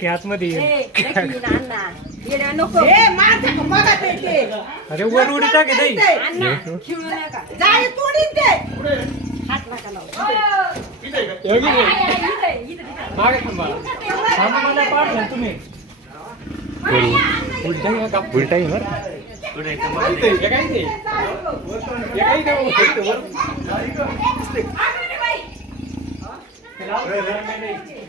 क्यास में दिए ए मारता को मगा दे के अरे वो रोडी ता के दे अन्ना क्यों ना का जाए तोड़ी दे हाथ ना चलाओ इधर इधर इधर मारे खंबा हम माने पार ले तुम्हें बोलो उल्टा ही का उल्टा ही मार उड़े तो मार दे ये कहीं से ये कहीं का वो करते मार आ गए भाई हां चलाओ रे रे नहीं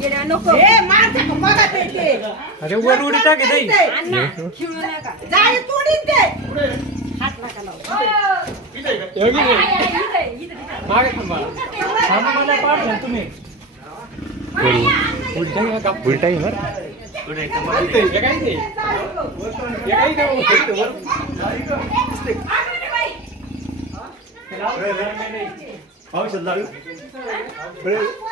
ये तो है देखे देखे अरे वो रोडी तक दे जाय तोडिन दे, दे।, दे। हात लगा लो इधर इधर मागे खंबा हम माने पाट ले तुम्ही उलटा ही का उलटा ही मार उड़े